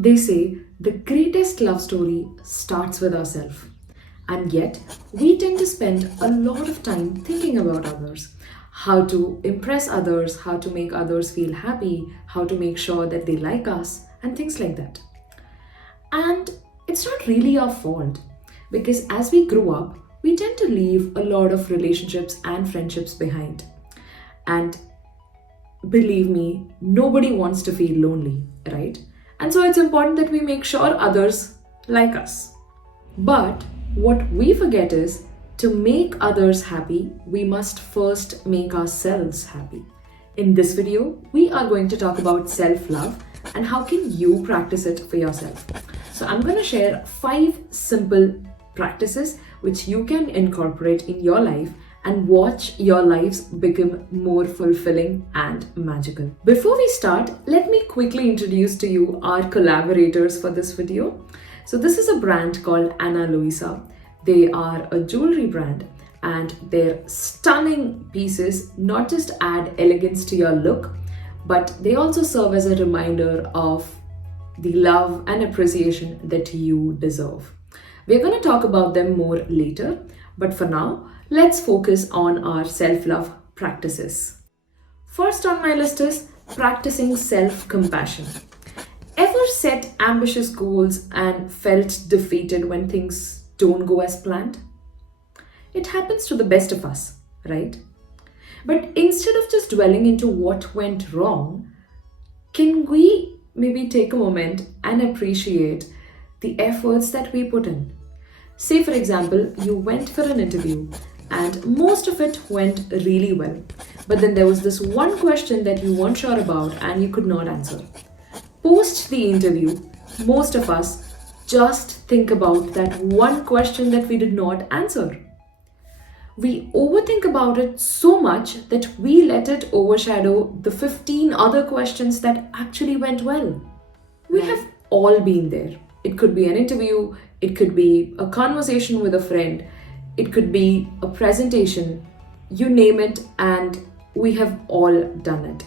They say the greatest love story starts with ourselves. And yet, we tend to spend a lot of time thinking about others, how to impress others, how to make others feel happy, how to make sure that they like us, and things like that. And it's not really our fault because as we grow up, we tend to leave a lot of relationships and friendships behind. And believe me, nobody wants to feel lonely, right? And so it's important that we make sure others like us. But what we forget is to make others happy, we must first make ourselves happy. In this video, we are going to talk about self-love and how can you practice it for yourself. So I'm going to share 5 simple practices which you can incorporate in your life and watch your lives become more fulfilling and magical. Before we start, let me quickly introduce to you our collaborators for this video. So this is a brand called Ana Luisa. They are a jewelry brand and their stunning pieces not just add elegance to your look, but they also serve as a reminder of the love and appreciation that you deserve. We're going to talk about them more later, but for now, let's focus on our self-love practices. First on my list is practicing self-compassion. Ever set ambitious goals and felt defeated when things don't go as planned? It happens to the best of us, right? But instead of just dwelling into what went wrong, can we maybe take a moment and appreciate the efforts that we put in? Say, for example, you went for an interview and most of it went really well. But then there was this one question that you weren't sure about and you could not answer. Post the interview, most of us just think about that one question that we did not answer. We overthink about it so much that we let it overshadow the 15 other questions that actually went well. We have all been there. It could be an interview, it could be a conversation with a friend, it could be a presentation, you name it, and we have all done it.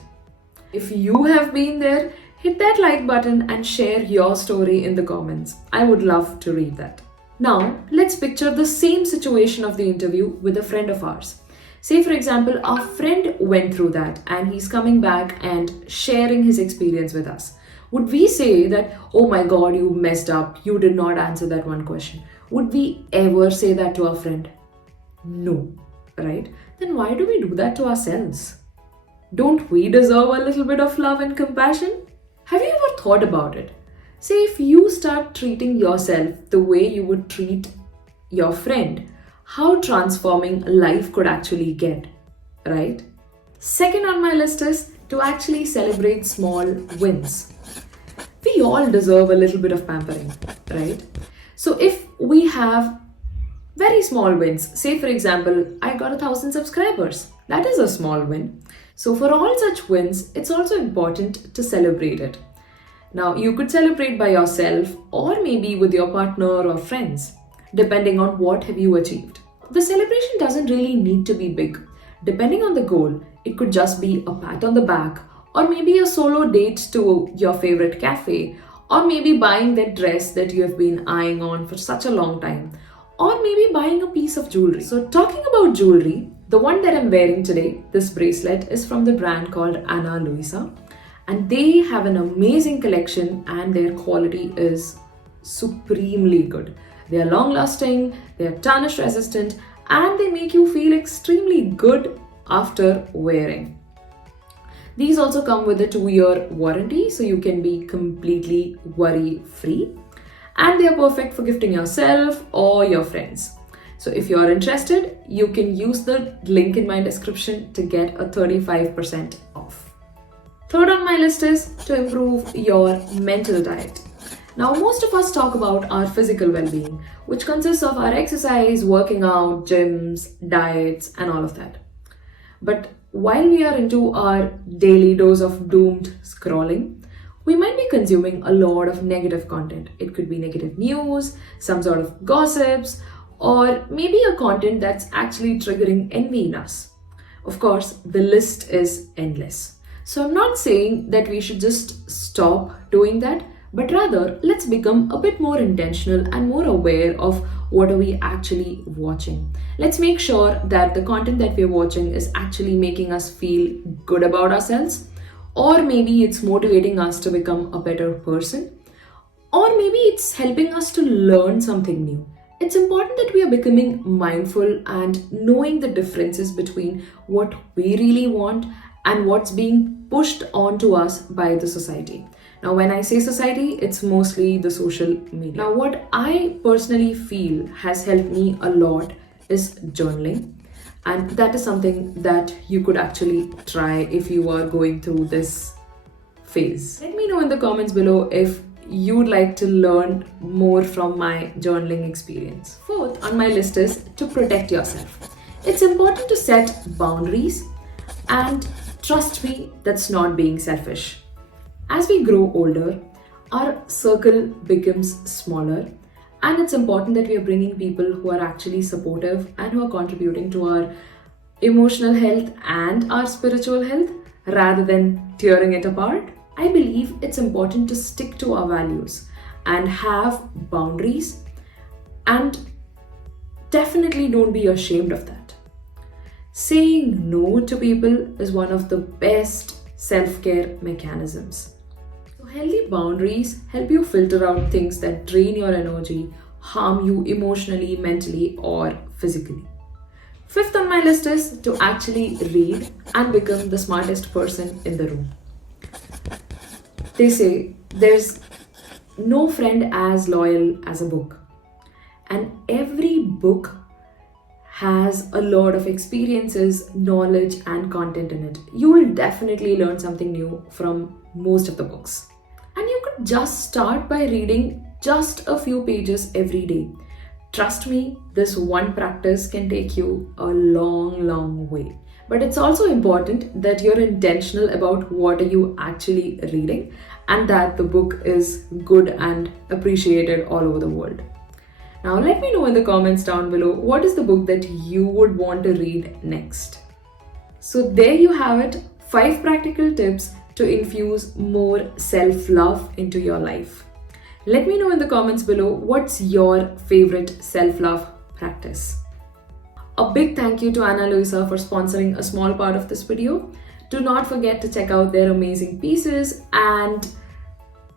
If you have been there, hit that like button and share your story in the comments. I would love to read that. Now, let's picture the same situation of the interview with a friend of ours. Say, for example, our friend went through that and he's coming back and sharing his experience with us. Would we say that, oh my God, you messed up, you did not answer that one question? Would we ever say that to our friend? No, right? Then why do we do that to ourselves? Don't we deserve a little bit of love and compassion? Have you ever thought about it? Say if you start treating yourself the way you would treat your friend, how transforming life could actually get, right? Second on my list is to actually celebrate small wins. We all deserve a little bit of pampering, right? So if we have very small wins, say for example, I got 1,000 subscribers, that is a small win. So for all such wins, it's also important to celebrate it. Now, you could celebrate by yourself or maybe with your partner or friends, depending on what have you achieved. The celebration doesn't really need to be big. Depending on the goal, it could just be a pat on the back or maybe a solo date to your favorite cafe or maybe buying that dress that you have been eyeing on for such a long time or maybe buying a piece of jewelry. So talking about jewelry, the one that I'm wearing today, this bracelet is from the brand called Ana Luisa. And they have an amazing collection and their quality is supremely good. They are long lasting, they are tarnish resistant, and they make you feel extremely good after wearing. These also come with a 2-year warranty, so you can be completely worry free. And they are perfect for gifting yourself or your friends. So if you're interested, you can use the link in my description to get a 35% off. Third on my list is to improve your mental diet. Now, most of us talk about our physical well-being, which consists of our exercise, working out, gyms, diets, and all of that. But while we are into our daily dose of doomed scrolling, we might be consuming a lot of negative content. It could be negative news, some sort of gossips, or maybe a content that's actually triggering envy in us. Of course, the list is endless. So I'm not saying that we should just stop doing that, but rather let's become a bit more intentional and more aware of what are we actually watching. Let's make sure that the content that we're watching is actually making us feel good about ourselves, or maybe it's motivating us to become a better person, or maybe it's helping us to learn something new. It's important that we are becoming mindful and knowing the differences between what we really want and what's being pushed onto us by the society. Now, when I say society, it's mostly the social media. Now, what I personally feel has helped me a lot is journaling. And that is something that you could actually try if you are going through this phase. Let me know in the comments below if you'd like to learn more from my journaling experience. Fourth on my list is to protect yourself. It's important to set boundaries, and trust me, that's not being selfish. As we grow older, our circle becomes smaller, and it's important that we are bringing people who are actually supportive and who are contributing to our emotional health and our spiritual health rather than tearing it apart. I believe it's important to stick to our values and have boundaries, and definitely don't be ashamed of that. Saying no to people is one of the best self-care mechanisms. So healthy boundaries help you filter out things that drain your energy, harm you emotionally, mentally, or physically. Fifth on my list is to actually read and become the smartest person in the room. They say there's no friend as loyal as a book, and every book has a lot of experiences, knowledge, and content in it. You will definitely learn something new from most of the books. And you could just start by reading just a few pages every day. Trust me, this one practice can take you a long, long way. But it's also important that you're intentional about what are you actually reading, and that the book is good and appreciated all over the world. Now let me know in the comments down below, what is the book that you would want to read next? So there you have it, 5 practical tips to infuse more self-love into your life. Let me know in the comments below, what's your favorite self-love practice? A big thank you to Ana Luisa for sponsoring a small part of this video. Do not forget to check out their amazing pieces and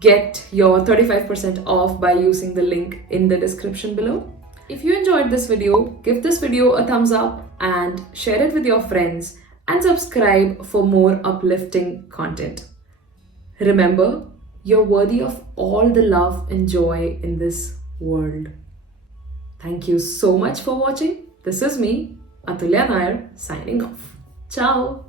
get your 35% off by using the link in the description below. If you enjoyed this video, give this video a thumbs up and share it with your friends, and subscribe for more uplifting content. Remember, you're worthy of all the love and joy in this world. Thank you so much for watching. This is me, Athulya Nair, signing off. Ciao!